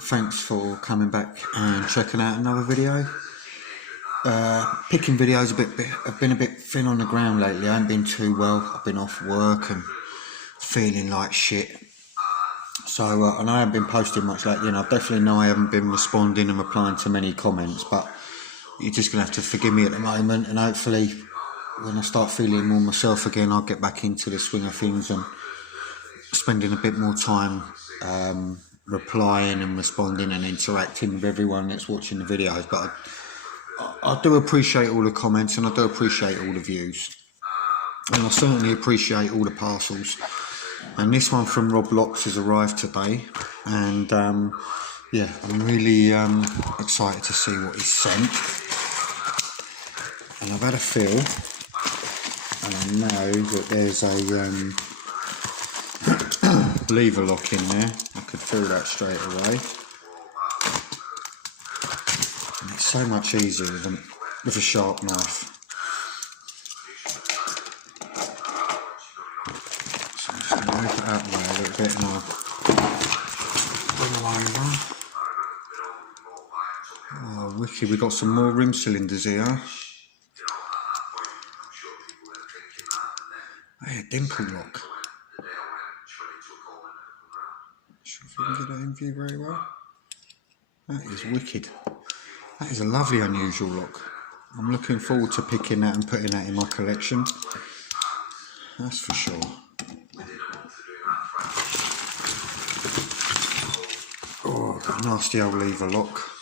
thanks for coming back and checking out another video. Picking videos I've been a bit thin on the ground lately. I haven't been too well. I've been off work and feeling like shit. So and I haven't been posting much lately, and I definitely know I haven't been responding and replying to many comments, but you're just going to have to forgive me at the moment, and hopefully when I start feeling more myself again, I'll get back into the swing of things and spending a bit more time replying and responding and interacting with everyone that's watching the videos. But I do appreciate all the comments, and I do appreciate all the views, and I certainly appreciate all the parcels. And this one from Rob Locks has arrived today, and yeah, I'm really excited to see what he's sent. And I've had a feel, and I know that there's a lever lock in there. I could feel that straight away. And it's so much easier with a sharp knife. So I'm just going to move it out of the way a little bit, and I'll bring them over. Oh, wicked, we've got some more rim cylinders here. Hey, a dimple lock. Sure if we can get that in view very well. That is wicked. That is a lovely unusual lock. I'm looking forward to picking that and putting that in my collection. That's for sure. Oh, nasty old lever lock.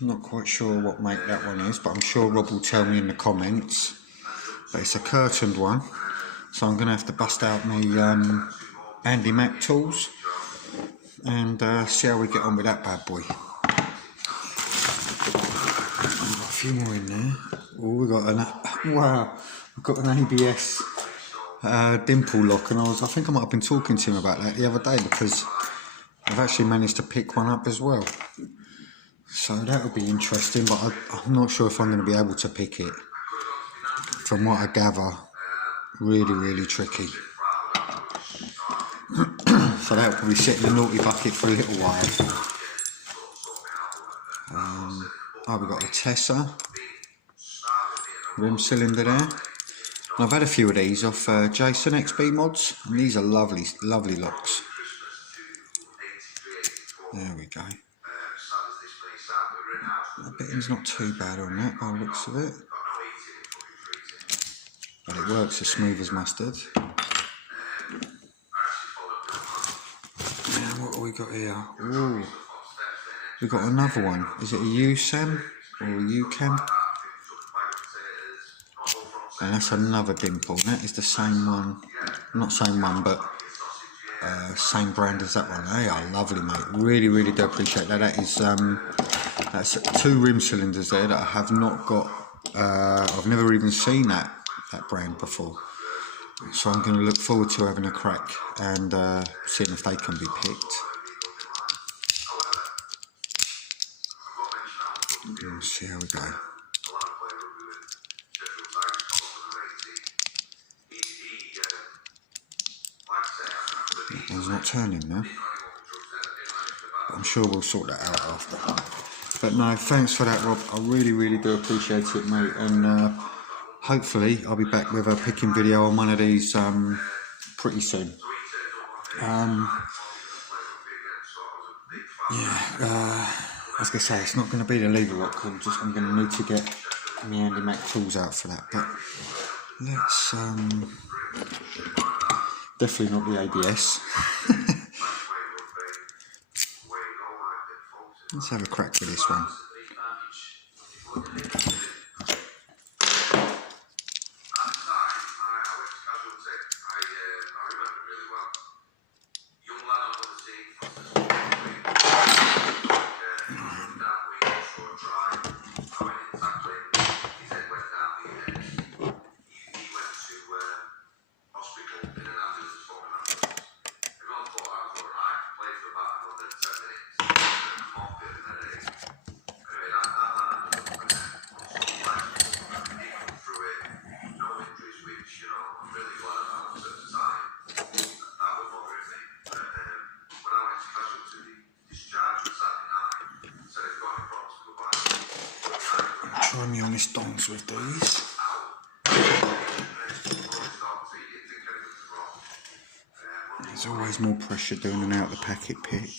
I'm not quite sure what make that one is, but I'm sure Rob will tell me in the comments. But it's a curtained one, so I'm going to have to bust out my Andy Mac tools and see how we get on with that bad boy. I've got a few more in there. Oh, we got we've got an ABS dimple lock, and I think I might have been talking to him about that the other day, because I've actually managed to pick one up as well. So that'll be interesting, but I'm not sure if I'm going to be able to pick it. From what I gather, really tricky. So that'll probably sit in the naughty bucket for a little while. Oh, we've got a Tessa rim cylinder there. And I've had a few of these off Jason XB Mods, and these are lovely locks. There we go. The bitting's not too bad on that by the looks of it, but it works as smooth as mustard. Now what have we got here? Ooh, we've got another one. Is it a USAM or a UCAM? And that's another dimple. And that is the same one, not same one, but same brand as that one. They are lovely, mate. Really do appreciate that. That is that's 2 rim cylinders there that I have not got. I've never even seen that brand before. So I'm going to look forward to having a crack and seeing if they can be picked. Let's see how we go. That one's not turning now. But I'm sure we'll sort that out after. But no, thanks for that, Rob. I really do appreciate it, mate. And hopefully I'll be back with a picking video on one of these pretty soon. As I say, it's not going to be the lever lock. I'm going to need to get my Andy Mac tools out for that. But let's definitely not the ABS. Let's have a crack for this one. show me honest dongs with these. There's always more pressure doing an out the packet pick.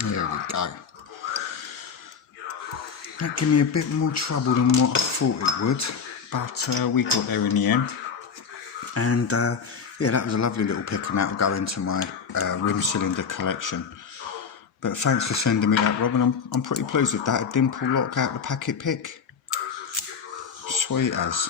There we go. That gave me a bit more trouble than what I thought it would, but we got there in the end. And yeah, that was a lovely little pick, and that will go into my rim cylinder collection. But thanks for sending me that, Robin. I'm pretty pleased with that. A dimple lock out the packet pick. Sweet as.